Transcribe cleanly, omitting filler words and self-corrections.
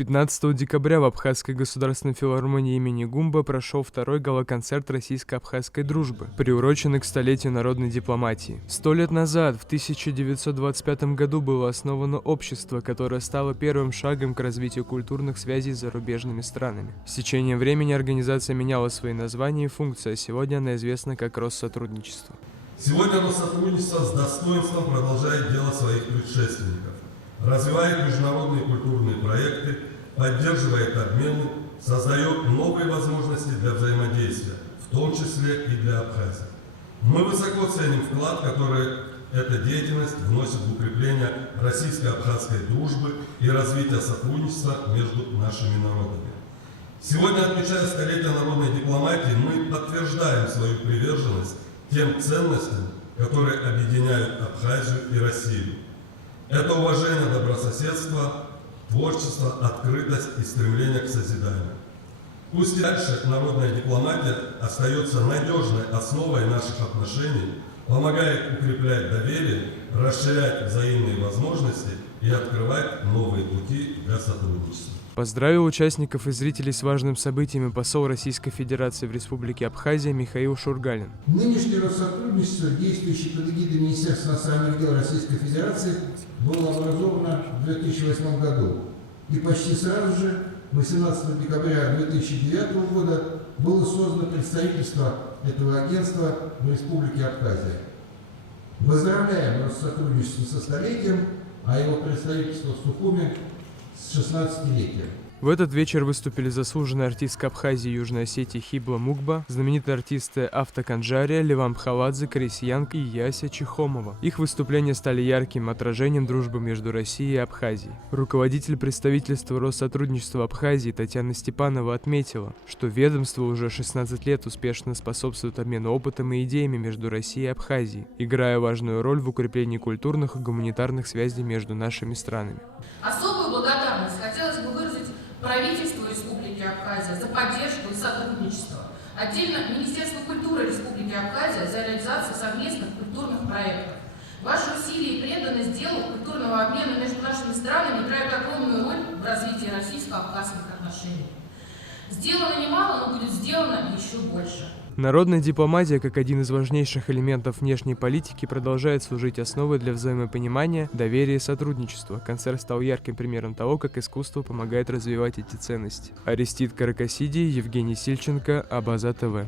15 декабря в Абхазской государственной филармонии имени Гумба прошел второй гала-концерт российско-абхазской дружбы, приуроченный к столетию народной дипломатии. 100 лет назад, в 1925 году, было основано общество, которое стало первым шагом к развитию культурных связей с зарубежными странами. С течением времени организация меняла свои названия и функции, а сегодня она известна как Россотрудничество. Сегодня Россотрудничество с достоинством продолжает дело своих предшественников. Развивает международные культурные проекты, поддерживает обмены, создает новые возможности для взаимодействия, в том числе и для Абхазии. Мы высоко ценим вклад, который эта деятельность вносит в укрепление российско-абхазской дружбы и развитие сотрудничества между нашими народами. Сегодня, отмечая столетие народной дипломатии, мы подтверждаем свою приверженность тем ценностям, которые объединяют Абхазию и Россию. Это уважение, добрососедство, творчество, открытость и стремление к созиданию. Пусть и дальше народная дипломатия остается надежной основой наших отношений, помогает укреплять доверие, расширять взаимные возможности и открывать новые пути для сотрудничества. Поздравил участников и зрителей с важным событием посол Российской Федерации в Республике Абхазия Михаил Шургалин. Нынешнее Россотрудничество, действующее под эгидой Министерства иностранных дел Российской Федерации, было образовано в 2008 году. И почти сразу же, 18 декабря 2009 года, было создано представительство этого агентства в Республике Абхазия. Поздравляем Россотрудничество со столетием, а его представительство в Сухуми с 16-летием. В этот вечер выступили заслуженная артистка Абхазии и Южной Осетии Хибла Мукба, знаменитые артисты Автоканджария, Левам Халадзе, Крисьянг и Яся Чихомова. Их выступления стали ярким отражением дружбы между Россией и Абхазией. Руководитель представительства Россотрудничества Абхазии Татьяна Степанова отметила, что ведомство уже 16 лет успешно способствует обмену опытом и идеями между Россией и Абхазией, играя важную роль в укреплении культурных и гуманитарных связей между нашими странами. Особую благодарность хотелось бы выразить правительству Республики Абхазия за поддержку и сотрудничество. Отдельно Министерству культуры Республики Абхазия за реализацию совместных культурных проектов. Ваши усилия и преданность делу культурного обмена между нашими странами играют огромную роль в развитии российско-абхазских отношений. Сделано немало, но будет сделано еще больше. Народная дипломатия, как один из важнейших элементов внешней политики, продолжает служить основой для взаимопонимания, доверия и сотрудничества. Концерт стал ярким примером того, как искусство помогает развивать эти ценности. Арестит Каракасиди, Евгений Сильченко, Абаза ТВ.